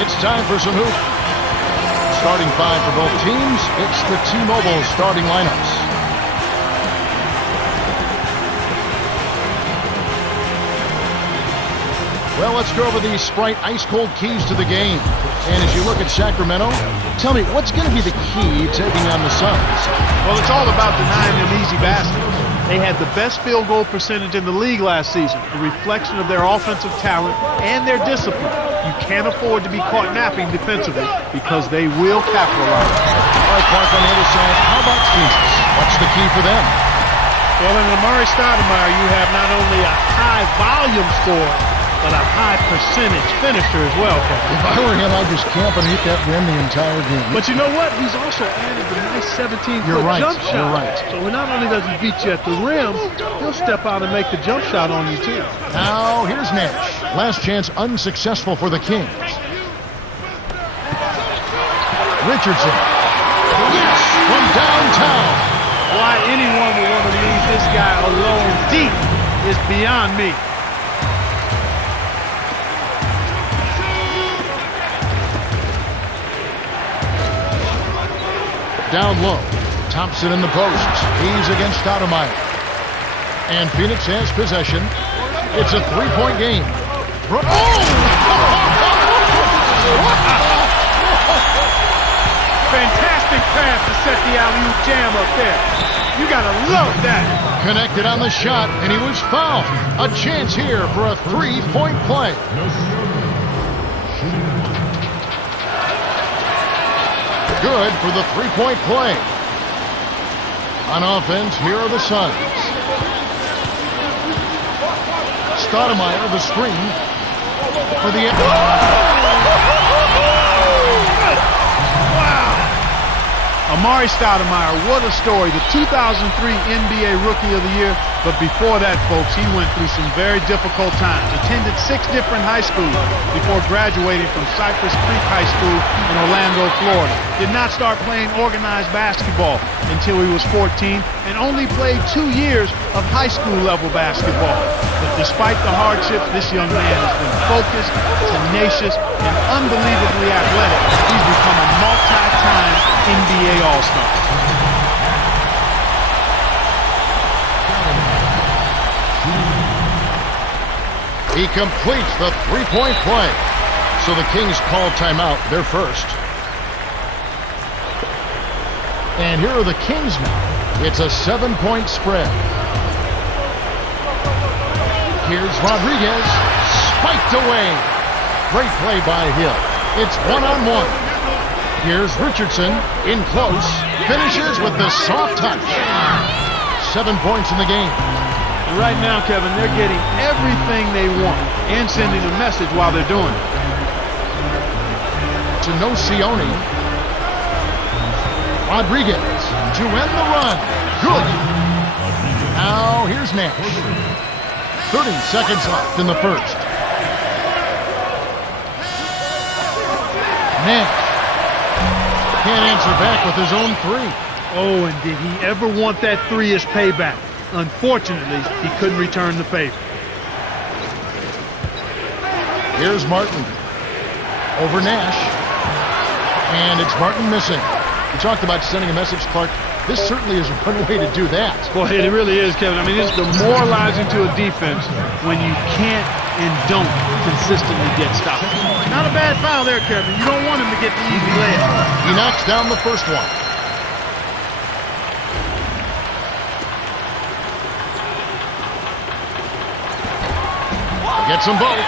It's time for some hoop. Starting five for both teams. It's the T-Mobile starting lineups. Well, let's go over the Sprite ice-cold keys to the game. And as you look at Sacramento, tell me, what's going to be the key taking on the Suns? Well, it's all about denying them easy baskets. They had the best field goal percentage in the league last season, a reflection of their offensive talent and their discipline. You can't afford to be caught napping defensively because they will capitalize. All right, Clark, on the other side, how about Phoenix? What's the key for them? Well, in Amari Stoudemire, you have not only a high volume scorer, but a high percentage finisher as well, Kevin. If I were him, I'd just camp and hit that rim the entire game. But you know what? He's also added the nice 17-foot jump shot. You're right. So not only does he beat you at the rim, he'll step out and make the jump shot on you, too. Now, here's Nash. Last chance unsuccessful for the Kings. Richardson. Yes, from downtown. Why anyone would want to leave this guy alone deep is beyond me. Down low. Thompson in the post. He's against Stoudemire. And Phoenix has possession. It's a three-point game. Oh! Fantastic pass to set the alley-oop jam up there. You gotta love that. Connected on the shot, and he was fouled. A chance here for a three-point play. Good for the three-point play. On offense, here are the Suns. Stoudemire, the screen for the end. Wow! Amari Stoudemire, what a story. The 2003 NBA Rookie of the Year. But before that, folks, he went through some very difficult times. Attended 6 different high schools before graduating from Cypress Creek High School in Orlando, Florida. Did not start playing organized basketball until he was 14 and only played 2 years of high school level basketball. But despite the hardships, this young man has been focused, tenacious, and unbelievably athletic. He's become a multi-time NBA All-Star. He completes the three-point play. So the Kings call timeout, their first. And here are the Kings now. It's a 7-point spread. Here's Rodriguez. Spiked away. Great play by Hill. It's one-on-one. Here's Richardson in close. Finishes with the soft touch. 7 points in the game. Right now, Kevin, they're getting everything they want and sending a message while they're doing it. To Nocioni. Rodriguez to end the run. Good. Now here's Nash. 30 seconds left in the first. Nash can't answer back with his own three. Oh, and did he ever want that three as payback? Unfortunately, he couldn't return the favor. Here's Martin. Over Nash. And it's Martin missing. We talked about sending a message, Clark. This certainly is one way to do that. Boy, it really is, Kevin. I mean, it's demoralizing to a defense when you can't and don't consistently get stopped. Not a bad foul there, Kevin. You don't want him to get the easy layup. He knocks down the first one. Gets them both.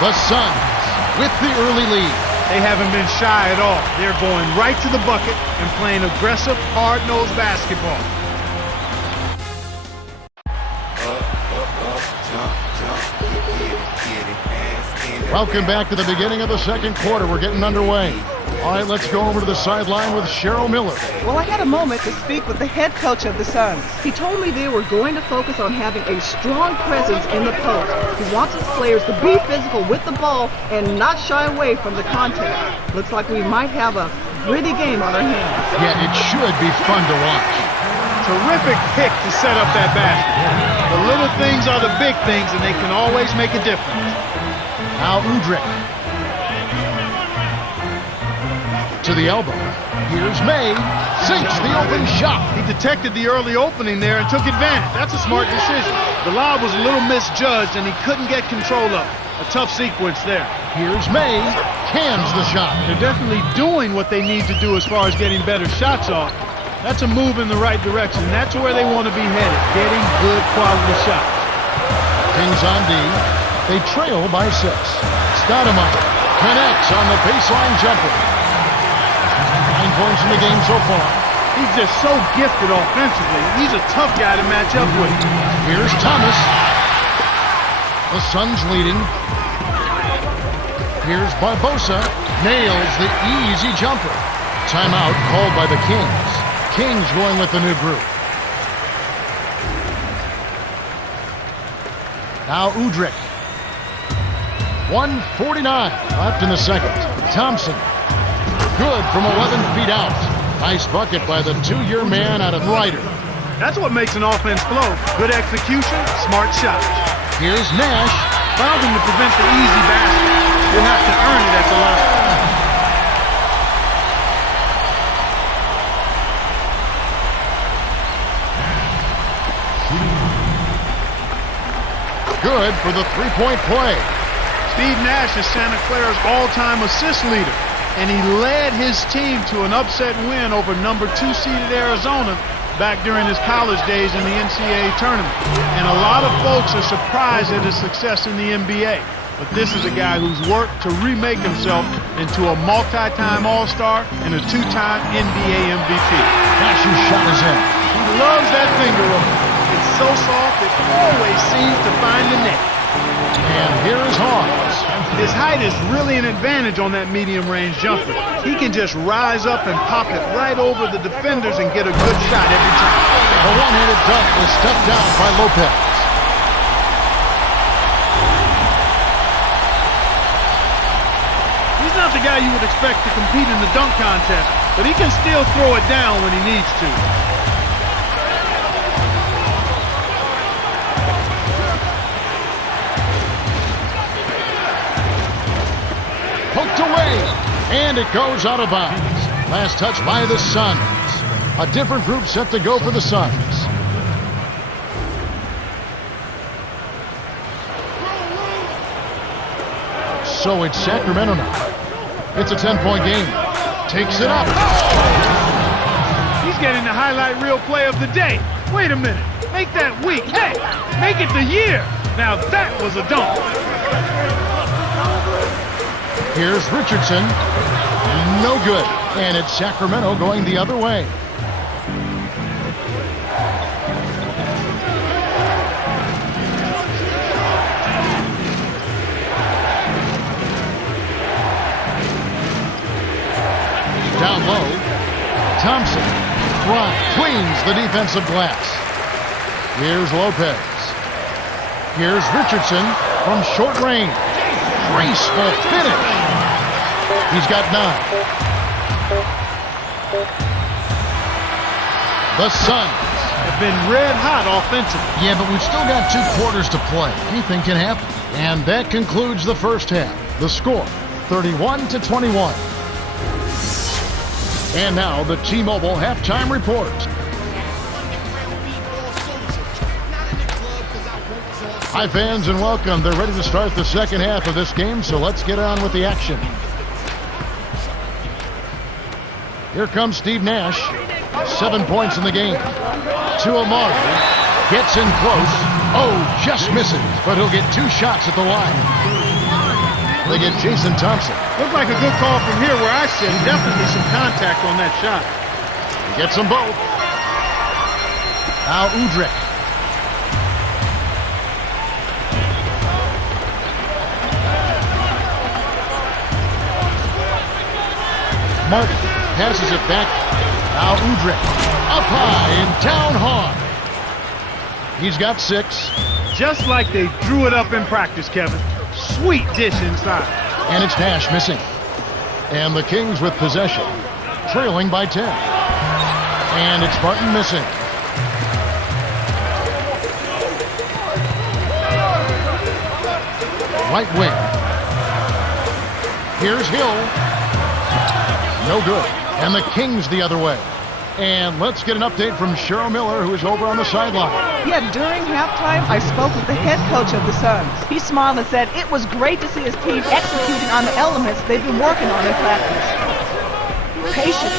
The Suns with the early lead. They haven't been shy at all. They're going right to the bucket and playing aggressive, hard-nosed basketball. Welcome back to the beginning of the second quarter. We're getting underway. All right, let's go over to the sideline with Cheryl Miller. Well, I had a moment to speak with the head coach of the Suns. He told me they were going to focus on having a strong presence in the post. He wants his players to be physical with the ball and not shy away from the contact. Looks like we might have a gritty game on our hands. Yeah, it should be fun to watch. Terrific pick to set up that basket. The little things are the big things, and they can always make a difference. Now Udrih. To the elbow. Here's May. Sinks the open shot. He detected the early opening there and took advantage. That's a smart decision. The lob was a little misjudged, and he couldn't get control of it. A tough sequence there. Here's May. Cans the shot. They're definitely doing what they need to do as far as getting better shots off. That's a move in the right direction. That's where they want to be headed, getting good quality shots. Kings on D. They trail by 6. Stoudemire connects on the baseline jumper. 9 points in the game so far. He's just so gifted offensively. He's a tough guy to match up with. Here's Thomas. The Suns leading. Here's Barbosa. Nails the easy jumper. Timeout called by the Kings. Kings going with the new group. Now Udrih. 1:49 left in the second. Thompson. Good from 11 feet out. Nice bucket by the 2-year man out of Ryder. That's what makes an offense flow. Good execution, smart shot. Here's Nash. Found him to prevent the easy basket. He'll have to earn it at the line. Good for the three-point play. Steve Nash is Santa Clara's all-time assist leader, and he led his team to an upset win over number 2 seeded Arizona back during his college days in the NCAA tournament. And a lot of folks are surprised at his success in the NBA. But this is a guy who's worked to remake himself into a multi-time All-Star and a 2-time NBA MVP. Nash's shot is in. He loves that finger roll. It's so soft, it always seems to find the net. And here is Hawes. His height is really an advantage on that medium-range jumper. He can just rise up and pop it right over the defenders and get a good shot every time. A one-handed dunk was stepped down by Lopez. He's not the guy you would expect to compete in the dunk contest, but he can still throw it down when he needs to. Poked away, and it goes out of bounds. Last touch by the Suns. A different group set to go for the Suns. So it's Sacramento now. It's a 10-point game. Takes it up. He's getting the highlight reel play of the day. Wait a minute. Make that week. Hey, make it the year. Now that was a dunk. Here's Richardson. No good. And it's Sacramento going the other way. Down low. Thompson. Cleans the defensive glass. Here's Lopez. Here's Richardson from short range. Graceful finish. He's got 9. The Suns have been red hot offensively. Yeah, but we've still got 2 quarters to play. Anything can happen. And that concludes the first half. The score, 31-21. And now the T-Mobile halftime report. Hi fans and welcome. They're ready to start the second half of this game, so let's get on with the action. Here comes Steve Nash. 7 points in the game. To Amari. Gets in close. Oh, just misses, but he'll get 2 shots at the line. They get Jason Thompson. Looked like a good call from here where I sit. Definitely some contact on that shot. He gets them both. Now Udrih. Martin passes it back. Now Udrih. Up high and down hard. He's got 6. Just like they drew it up in practice, Kevin. Sweet dish inside. And it's Nash missing. And the Kings with possession. Trailing by 10. And it's Martin missing. right wing. Here's Hill. No good. And the Kings the other way. And let's get an update from Cheryl Miller, who is over on the sideline. Yeah, during halftime, I spoke with the head coach of the Suns. He smiled and said it was great to see his team executing on the elements they've been working on in practice. Patience.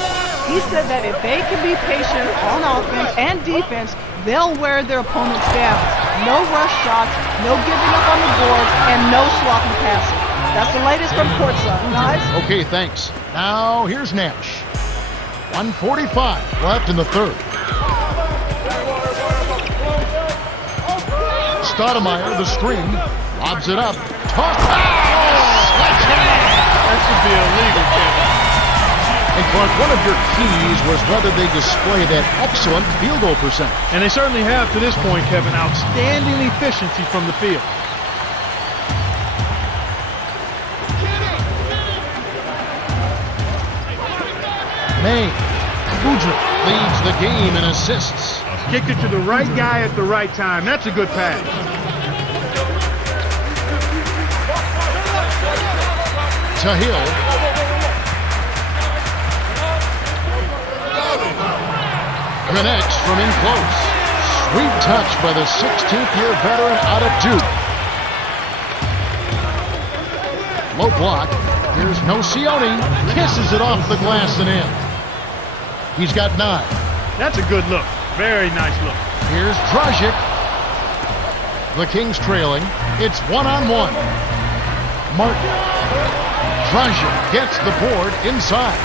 He said that if they can be patient on offense and defense, they'll wear their opponents down. No rush shots, no giving up on the boards, and no sloppy passing. That's the latest from courtside, guys. Okay, thanks. Now, here's Nash. 1:45 left in the third. Stoudemire, the screen, lobs it up. Toss. That should be illegal, Kevin. And Clark, one of your keys was whether they display that excellent field goal percentage. And they certainly have to this point, Kevin. Outstanding efficiency from the field. May. Udrih leads the game in assists. Kicked it to the right guy at the right time. That's a good pass. To Hill. Connects from in close. Sweet touch by the 16th-year veteran out of Duke. Low block. Here's Nocioni. Kisses it off the glass and in. He's got 9. That's a good look. Very nice look. Here's Dragic. The Kings trailing. It's 1-on-1. Martin. Dragic gets the board inside.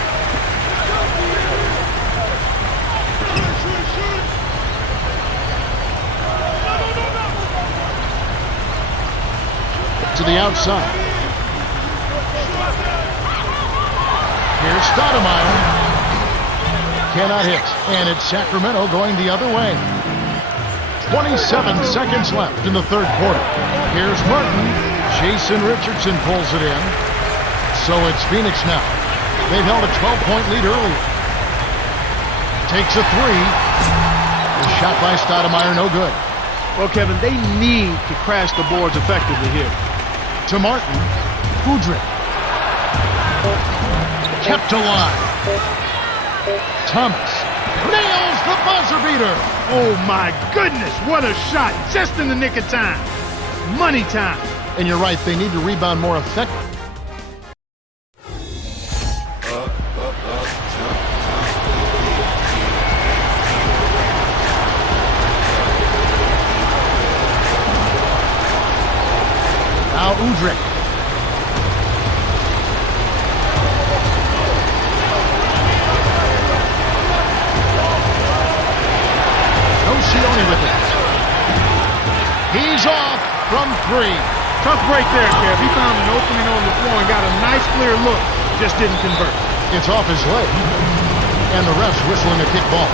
To the outside. Here's Stoudemire. Cannot hit. And it's Sacramento going the other way. 27 seconds left in the third quarter. Here's Martin. Jason Richardson pulls it in. So it's Phoenix now. They've held a 12-point lead earlier. Takes a 3. The shot by Stoudemire, no good. Well, Kevin, they need to crash the boards effectively here. To Martin. Udrih. Kept alive. Thomas nails the buzzer beater. Oh, my goodness. What a shot. Just in the nick of time. Money time. And you're right. They need to rebound more effectively. Now Udrih. Nocioni with it. He's off from 3. Tough break there, Kev. He found an opening on the floor and got a nice clear look. Just didn't convert. It's off his leg. And the ref's whistling a kick ball.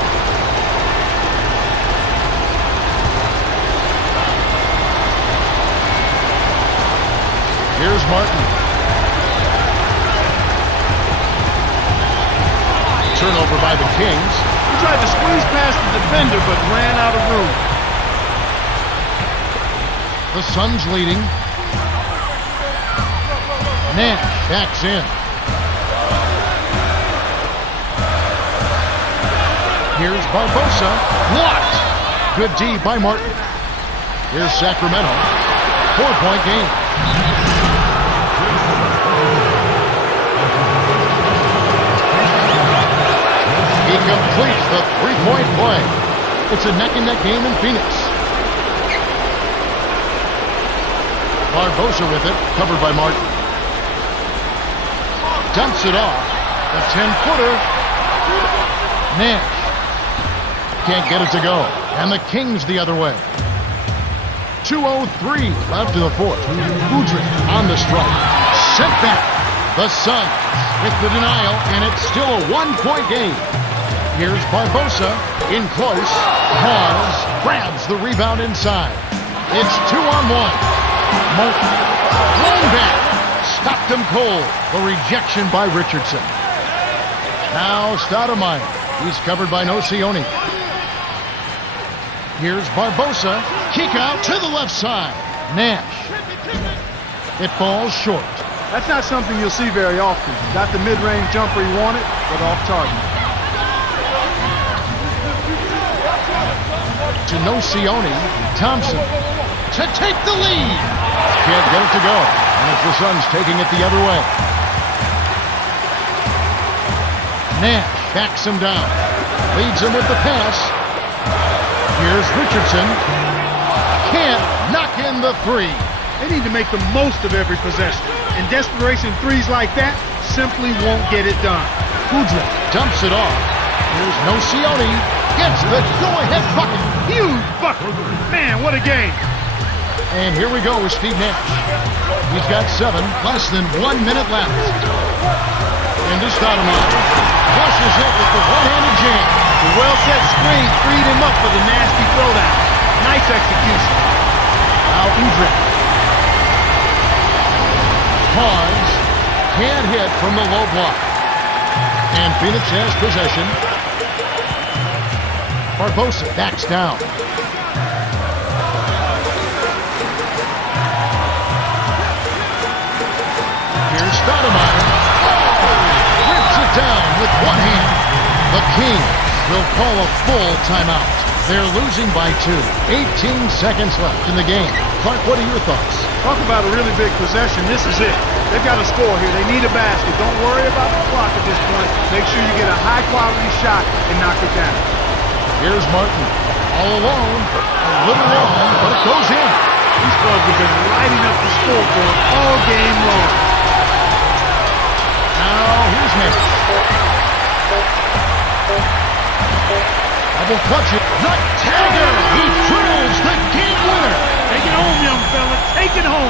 Here's Martin. Turnover by the Kings. He tried to squeeze past the defender, but ran out of room. The Suns leading. Nash backs in. Here's Barbosa. Blocked. Good D by Martin. Here's Sacramento. 4-point game. He completes the 3-point play. It's a neck-and-neck game in Phoenix. Barbosa with it, covered by Martin. Dumps it off. The 10-footer. Nash. Can't get it to go. And the Kings the other way. 2:03 left in the fourth. Udrih on the strike. Sent back. The Suns with the denial, and it's still a 1-point game. Here's Barbosa in close. Pause. Grabs the rebound inside. It's 2-on-1. Martin. Blown back. Stopped him cold. The rejection by Richardson. Now Stoudemire. He's covered by Nocioni. Here's Barbosa. Kick out to the left side. Nash. It falls short. That's not something you'll see very often. Got the mid-range jumper he wanted, but off target. To Nocioni, Thompson to take the lead. Can't get it to go, and it's the Suns taking it the other way. Nash backs him down, leads him with the pass. Here's Richardson. Can't knock in the three. They need to make the most of every possession. In desperation, threes like that simply won't get it done. Kudra dumps it off. Here's Nocioni. Gets the go-ahead bucket. Huge bucket. Man, what a game. And here we go with Steve Nash. He's got 7, less than 1 minute left. Into Stoudemire. Flushes it with the one-handed jam. The well-set screen freed him up for the nasty throwdown. Nice execution. Now Udrih. Pause. Can't hit from the low block. And Phoenix has possession. Barbosa backs down. Here's Stoudemire. Oh! Rips it down with one hand. The Kings will call a full timeout. They're losing by 2. 18 seconds left in the game. Clark, what are your thoughts? Talk about a really big possession. This is it. They've got to score here. They need a basket. Don't worry about the clock at this point. Make sure you get a high-quality shot and knock it down. Here's Martin. All alone. A little long, but it goes in. These clubs have been lighting up the scoreboard all game long. Now, here's Nash. Double clutch it. The Tiger! He drills the game winner. Take it home, young fella. Take it home.